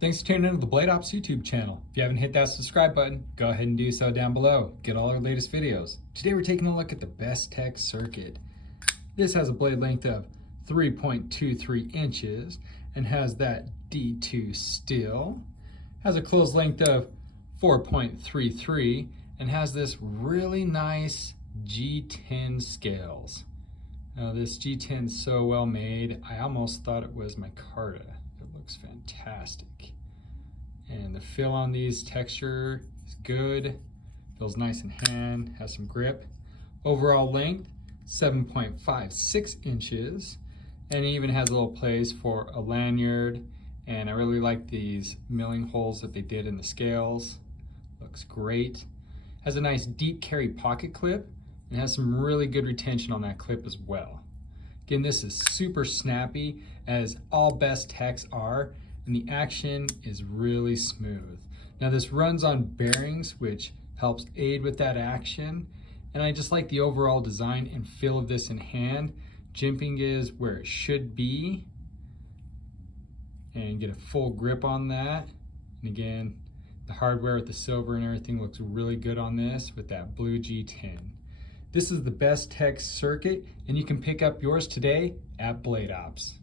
Thanks for tuning into the Blade Ops YouTube channel. If you haven't hit that subscribe button, go ahead and do so down below. Get all our latest videos. Today we're taking a look at the Bestech Circuit. This has a blade length of 3.23 inches and has that D2 steel. Has a closed length of 4.33 and has this really nice G10 scales. Now this G10 is so well made, I almost thought it was micarta. It looks fantastic. And the feel on these texture is good. Feels nice in hand, has some grip. Overall length, 7.56 inches. And it even has a little place for a lanyard. And I really like these milling holes that they did in the scales. Looks great. Has a nice deep carry pocket clip and has some really good retention on that clip as well. Again, this is super snappy, as all Bestechs are, and the action is really smooth. Now this runs on bearings, which helps aid with that action, and I just like the overall design and feel of this in hand. Jimping is where it should be, and get a full grip on that. And again, the hardware with the silver and everything looks really good on this with that blue G10. This is the Bestech Circuit, and you can pick up yours today at Blade Ops.